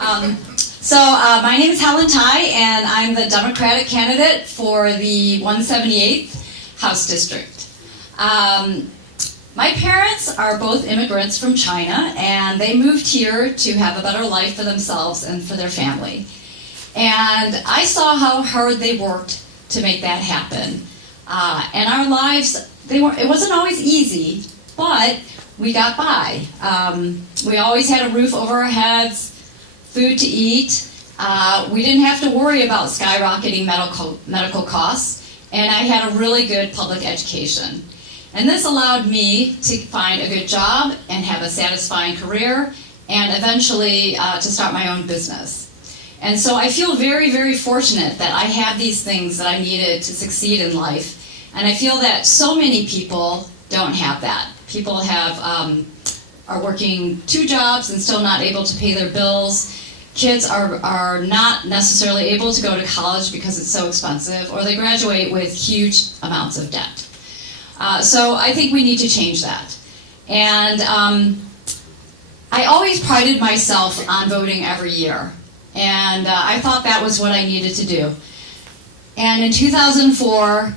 My name is Helen Tai, and I'm the Democratic candidate for the 178th House District. My parents are both immigrants from China, and they moved here to have a better life for themselves and for their family. And I saw how hard they worked to make that happen. And our lives, it wasn't always easy, but we got by. We always had a roof over our heads, food to eat. We didn't have to worry about skyrocketing medical costs, and I had a really good public education. And this allowed me to find a good job and have a satisfying career, and eventually to start my own business. And so I feel very, very fortunate that I have these things that I needed to succeed in life. And I feel that so many people don't have that. People are working 2 jobs and still not able to pay their bills. Kids are not necessarily able to go to college because it's so expensive, or they graduate with huge amounts of debt. So I think we need to change that. And I always prided myself on voting every year. And I thought that was what I needed to do. And in 2004,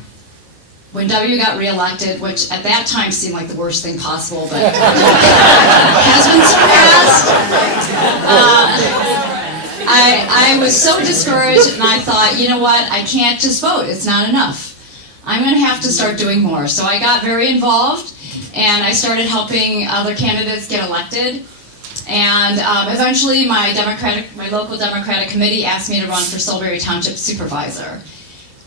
when W got reelected, which at that time seemed like the worst thing possible, but has been surpassed, I was so discouraged, and I thought, you know what, I can't just vote. It's not enough. I'm going to have to start doing more. So I got very involved, and I started helping other candidates get elected. And eventually my local Democratic committee asked me to run for Solebury Township Supervisor.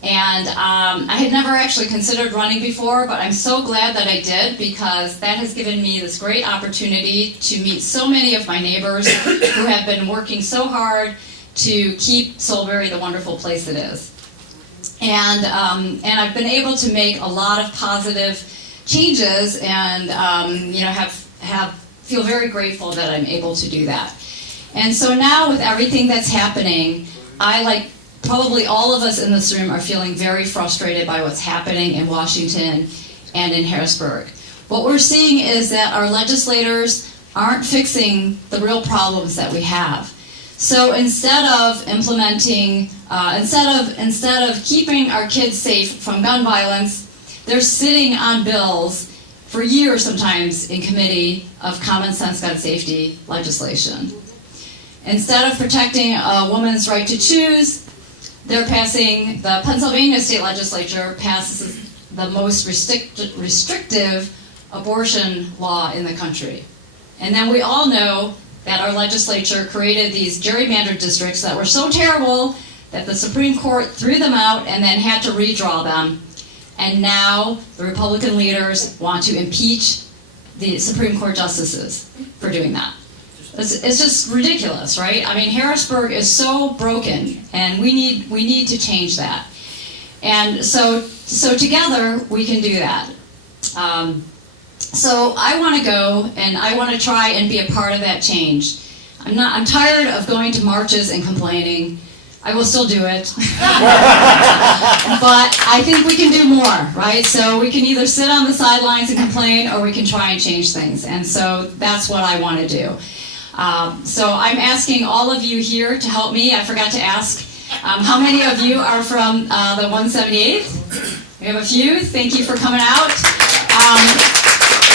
And I had never actually considered running before, but I'm so glad that I did, because that has given me this great opportunity to meet so many of my neighbors who have been working so hard to keep Solebury the wonderful place it is. And I've been able to make a lot of positive changes, and feel very grateful that I'm able to do that. And so now, with everything that's happening, I, like probably all of us in this room, are feeling very frustrated by what's happening in Washington and in Harrisburg. What we're seeing is that our legislators aren't fixing the real problems that we have. So instead of implementing, instead of keeping our kids safe from gun violence, they're sitting on bills for years, sometimes in committee, of common sense gun safety legislation. Instead of protecting a woman's right to choose, the Pennsylvania state legislature passes the most restrictive abortion law in the country. And then we all know that our legislature created these gerrymandered districts that were so terrible that the Supreme Court threw them out and then had to redraw them. And now the Republican leaders want to impeach the Supreme Court justices for doing that. It's just ridiculous, right? I mean, Harrisburg is so broken, and we need to change that. And so together we can do that. So I want to go, and I want to try and be a part of that change. I'm tired of going to marches and complaining. I will still do it. But I think we can do more, right? So we can either sit on the sidelines and complain, or we can try and change things. And so that's what I want to do. So I'm asking all of you here to help me. I forgot to ask, how many of you are from the 178th? We have a few. Thank you for coming out.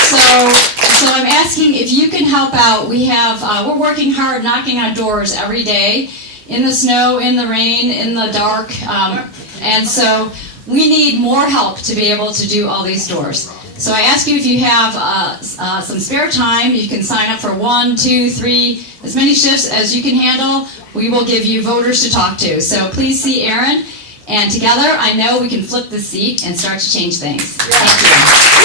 So I'm asking if you can help out. We're working hard, knocking on doors every day, in the snow, in the rain, in the dark, and so we need more help to be able to do all these doors. So I ask you, if you have some spare time, you can sign up for 1, 2, 3, as many shifts as you can handle. We will give you voters to talk to. So please see Aaron, and together I know we can flip the seat and start to change things. Thank you.